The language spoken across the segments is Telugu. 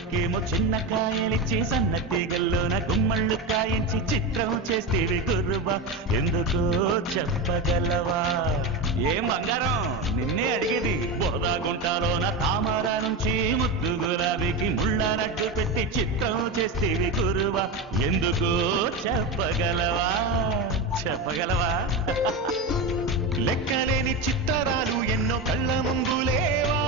వాడికేమో చిన్న కాయలిచ్చి సన్న తీగల్లోన గుమ్మళ్ళు కాయించి చిత్రం చేస్తేవి గుర్రువా ఎందుకో చెప్పగలవా? ఏం బంగారం నిన్నే అడిగేది. బోదాగుంటలోన తామర నుంచి ముద్దు గులాబీకి ముళ్ళ నడ్డు పెట్టి చిత్రం చేస్తేవి గుర్రువా ఎందుకో చెప్పగలవా? చెప్పగలవా? లెక్కలేని చిత్తరాలు ఎన్నో కళ్ళ ముందు లేవా?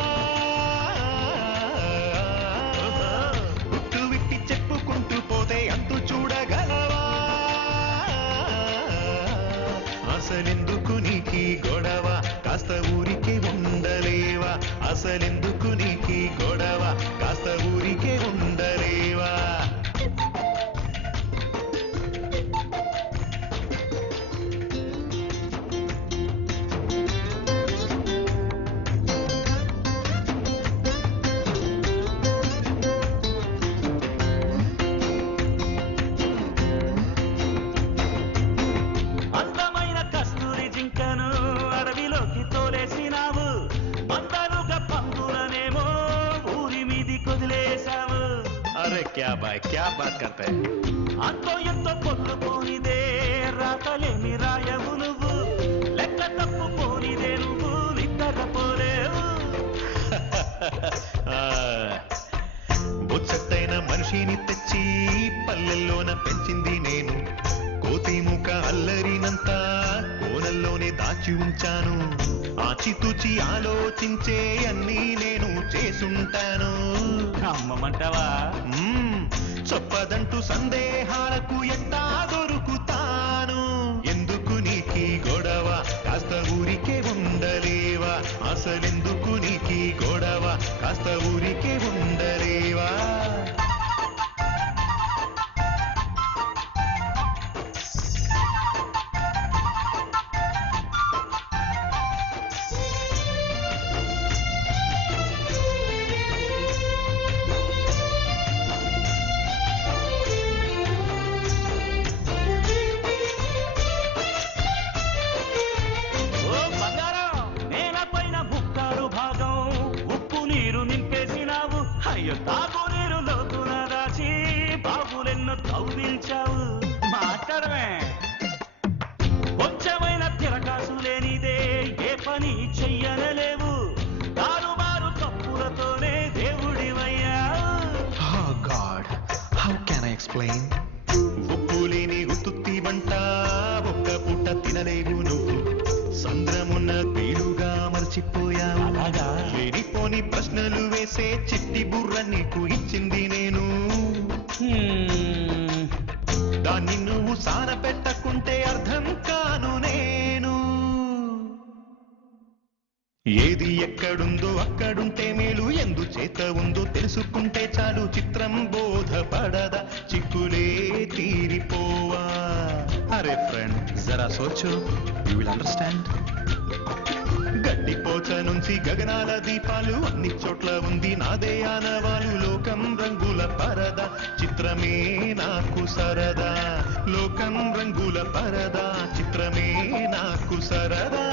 గుట్టు విట్టి చెప్పుకుంటూ పోతే అంతు చూడగలవా? అసలెందుకు నీకీ గొడవ కాస్త ఊరికే ఉండలేవా? అసలెందుకు నీకీ గొడవ కాస్త ఊరికే ఉండలేవా? क्या बाय क्या बात करता है? అంతో ఎంతో పొల్లు పోనిదే రాతలేమి రాయవు నువ్వు లెక్క తప్పు పోనిదే నువ్వు నిద్ర పోలేవు. బొచ్చట్టైన మనిషిని తెచ్చి పల్లెల్లోన పెంచింది నేను. కోతి ముఖ అల్లరినంతా కోనల్లోనే దాచి ఉంచాను. ఆచితూచి ఆలోచించే అన్నీ నేను చేసుంటాను. అమ్మమంటావా? చెప్పదంటూ సందేహాలకు ఎట్టా దొరుకుతాను. ఎందుకు నీకీ గొడవ కాస్త ఊరికే ఉండలేవా? అసలెందుకు నీకీ గొడవ కాస్త ఊరికే ఉండలేవా? తాగునీరు లోతున రాసి బాబులెన్నో తవ్వించావు. మాట్లాడమే కొంచెమైన తిరకాసు లేనిదే ఏ పని చెయ్యనలేవు. తారుమారు తప్పులతోనే దేవుడివయ్యావు. ఉప్పు లేని ఉత్తుత్తి వంట ఒక్క పూట తినలేవు నువ్వు. సంద్రమున్న వీలుగా మర్చిపోయావు. లేనిపోని ప్రశ్నలు వేసే చిట్టి బుర్ర నీకు ఇచ్చింది నేను. దాన్ని నువ్వు సాన పెట్టకుంటే అర్థం కాను నేను. ఏది ఎక్కడుందో అక్కడుంటే మేలు ఎందుచేత ఉందో తెలుసుకుంటే చాలు. చిత్రం బోధపడదా చిక్కులే తీరిపోవా? అరే ఫ్రెండ్ జరా సోచో యు విల్ అండర్స్టాండ్. గడ్డిపోచ నుంచి గగనాల దీపాలు అన్ని చోట్ల ఉంది నాదే ఆనవాలు. లోకం రంగుల పరదా చిత్రమే నాకు సరదా. లోకం రంగుల పరదా చిత్రమే నాకు సరదా.